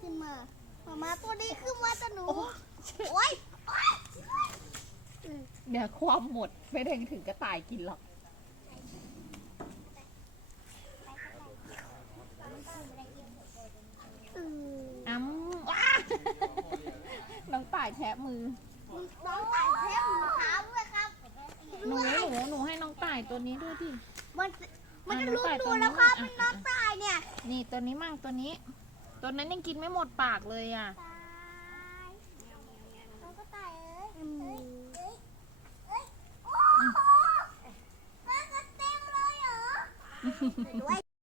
ขึ้นมาหมามาตัวนี้ขึ้นมาแต่หนู โอ๊ยโอ๊ยเดี๋ยวความหมดไม่ได้ถึงกระต่ายกินหรอก อืมอ้ำว้าน้องต่ายแทะมือ น้องต่ายเทปรองเท้าด้วยครับ หนูหนูหนูให้น้องต่ายตัวนี้ด้วยดิ มัน มันจะอะน้รู้องต่ายตัตัววแล้วครับนู้เป็นนน้อะองต่ายเนี่ตัวนี้มั่งตัวนี้ ตัวนั้นยังกินไม่หมดปากเลยอะน้องก็ตายเอ้ยเอ้ยเอ้ยเอ้ยโอ้โหมันก็เต็มเลยเหรอ